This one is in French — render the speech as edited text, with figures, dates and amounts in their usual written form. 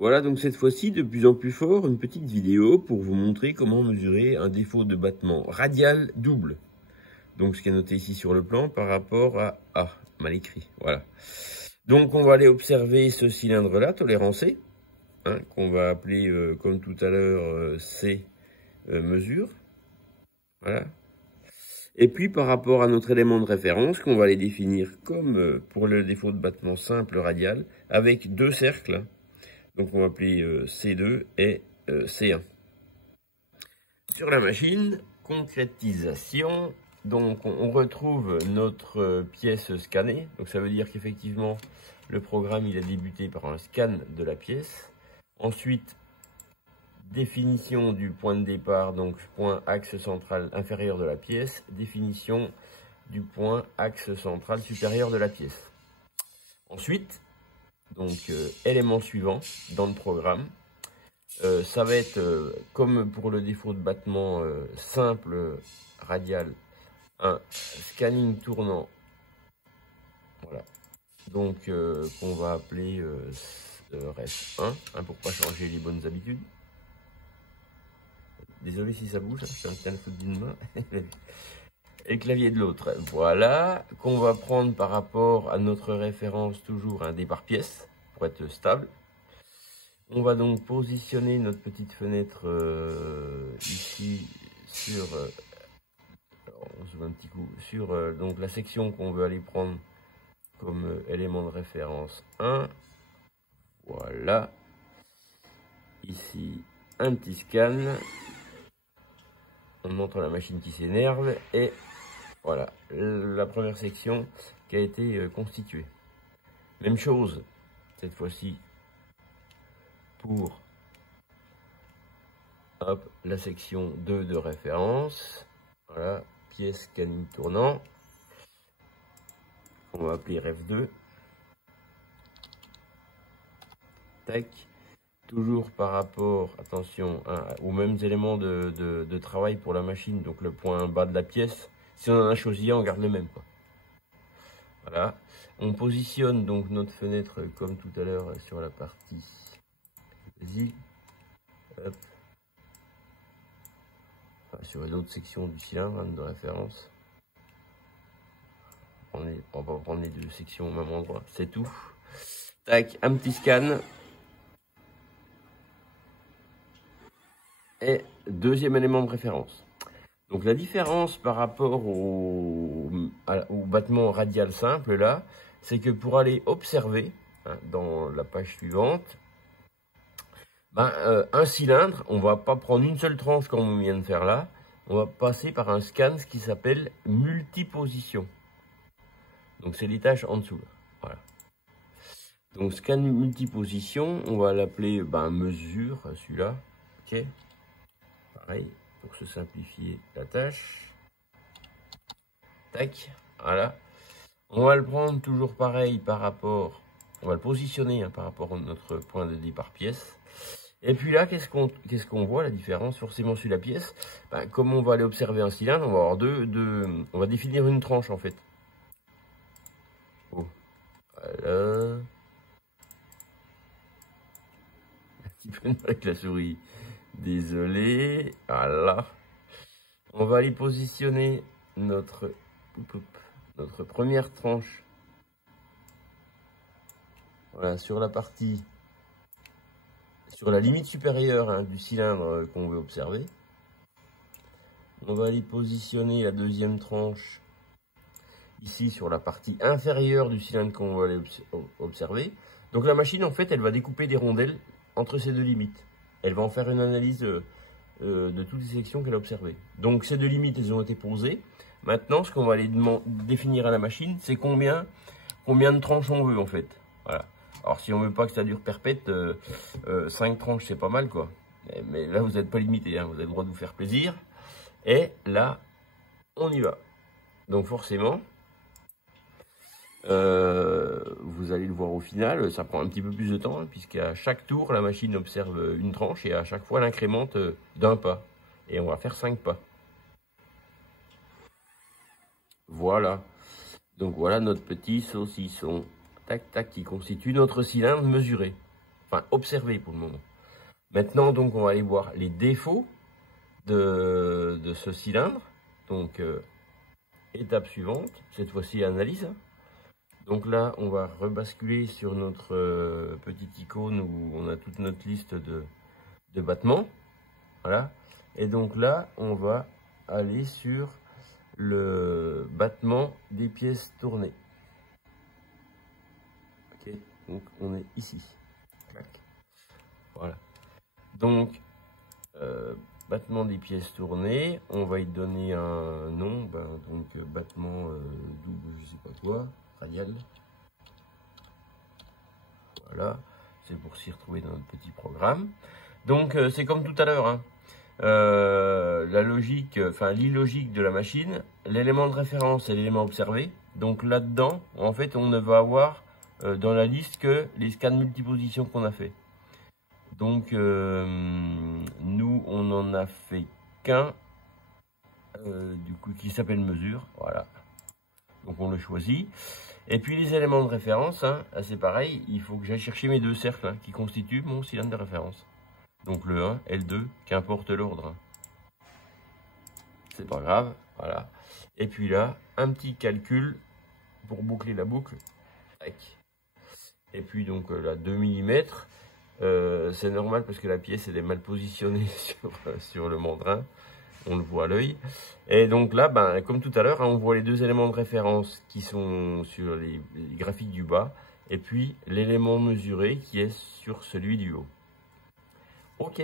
Voilà donc cette fois-ci de plus en plus fort une petite vidéo pour vous montrer comment mesurer un défaut de battement radial double. Donc ce qui est noté ici sur le plan par rapport à A, mal écrit, voilà. Donc on va aller observer ce cylindre-là, tolérance C, hein, qu'on va appeler comme tout à l'heure C mesure, voilà. Et puis par rapport à notre élément de référence, qu'on va aller définir comme pour le défaut de battement simple radial, avec deux cercles. Donc on va appeler C2 et C1. Sur la machine, concrétisation. Donc on retrouve notre pièce scannée. Donc ça veut dire qu'effectivement le programme il a débuté par un scan de la pièce. Ensuite, définition du point de départ, donc point axe central inférieur de la pièce. Définition du point axe central supérieur de la pièce. Ensuite, donc élément suivant dans le programme, ça va être comme pour le défaut de battement simple radial, un scanning tournant, voilà, donc qu'on va appeler ref 1, hein, pour pas changer les bonnes habitudes. Désolé si ça bouge, hein, je tiens le foot d'une main et le clavier de l'autre. Voilà, qu'on va prendre par rapport à notre référence toujours un départ pièce pour être stable. On va donc positionner notre petite fenêtre ici sur, on zoome un petit coup, sur donc la section qu'on veut aller prendre comme élément de référence 1. Voilà. Ici, un petit scan. On montre la machine qui s'énerve et voilà, la première section qui a été constituée. Même chose, cette fois-ci, pour hop, la section 2 de référence. Voilà, pièce scanning tournant. On va appeler ref2. Tac. Toujours par rapport, attention, hein, aux mêmes éléments de travail pour la machine. Donc le point bas de la pièce. Si on en a choisi un, on garde le même, quoi. Voilà. On positionne donc notre fenêtre comme tout à l'heure sur la partie. Vas-y. Hop. Enfin, sur l'autre section du cylindre, hein, de référence. On va prendre les deux sections au même endroit. C'est tout. Tac, un petit scan. Et deuxième élément de référence. Donc la différence par rapport au battement radial simple là, c'est que pour aller observer, hein, dans la page suivante, un cylindre, on va pas prendre une seule tranche comme on vient de faire là, on va passer par un scan, ce qui s'appelle multiposition. Donc c'est l'étage en dessous, là. Voilà. Donc scan multiposition, on va l'appeler mesure, celui-là, ok. Pareil, pour se simplifier la tâche. Tac, voilà. On va le prendre toujours pareil par rapport, on va le positionner hein, par rapport à notre point de départ pièce. Et puis là, qu'est-ce qu'on voit la différence forcément sur la pièce? Comme on va aller observer un cylindre, on va avoir on va définir une tranche en fait. Oh, voilà. Un petit peu avec la souris. Désolé, voilà. On va aller positionner notre première tranche. Voilà, sur la partie, sur la limite supérieure hein, du cylindre qu'on veut observer. On va aller positionner la deuxième tranche ici sur la partie inférieure du cylindre qu'on va aller observer. Donc la machine, en fait, elle va découper des rondelles entre ces deux limites. Elle va en faire une analyse de toutes les sections qu'elle a observées. Donc ces deux limites, elles ont été posées. Maintenant, ce qu'on va aller définir à la machine, c'est combien de tranches on veut, en fait. Voilà. Alors si on veut pas que ça dure perpète, 5 tranches, c'est pas mal, quoi. Mais là, vous n'êtes pas limité, hein, vous avez le droit de vous faire plaisir. Et là, on y va. Donc forcément, vous allez le voir au final, ça prend un petit peu plus de temps, hein, puisqu'à chaque tour, la machine observe une tranche et à chaque fois, elle incrémente d'un pas. Et on va faire 5 pas. Voilà. Donc voilà notre petit saucisson. Tac, tac, qui constitue notre cylindre mesuré. enfin observé pour le moment. Maintenant, donc, on va aller voir les défauts de ce cylindre. Donc, étape suivante, cette fois-ci analyse. Donc là, on va rebasculer sur notre petite icône où on a toute notre liste de battements. Voilà. Et donc là, on va aller sur le battement des pièces tournées. Ok, donc on est ici. Clac. Voilà. Donc, battement des pièces tournées, on va y donner un nom, donc battement double, je sais pas quoi, radial. Voilà, c'est pour s'y retrouver dans notre petit programme. Donc c'est comme tout à l'heure, hein. La logique, enfin l'illogique de la machine, l'élément de référence et l'élément observé. Donc là-dedans, en fait, on ne va avoir dans la liste que les scans multiposition qu'on a fait. Donc nous, on n'en a fait qu'un, du coup, qui s'appelle mesure, voilà. Donc on le choisit. Et puis les éléments de référence, hein, c'est pareil, il faut que j'aille chercher mes deux cercles hein, qui constituent mon cylindre de référence. Donc le 1 et le 2, qu'importe l'ordre. Hein. C'est pas grave, voilà. Et puis là, un petit calcul pour boucler la boucle. Et puis donc là, 2 mm, c'est normal parce que la pièce elle est mal positionnée sur le mandrin. On le voit à l'œil. Et donc là, comme tout à l'heure, hein, on voit les deux éléments de référence qui sont sur les graphiques du bas. Et puis l'élément mesuré qui est sur celui du haut. Ok.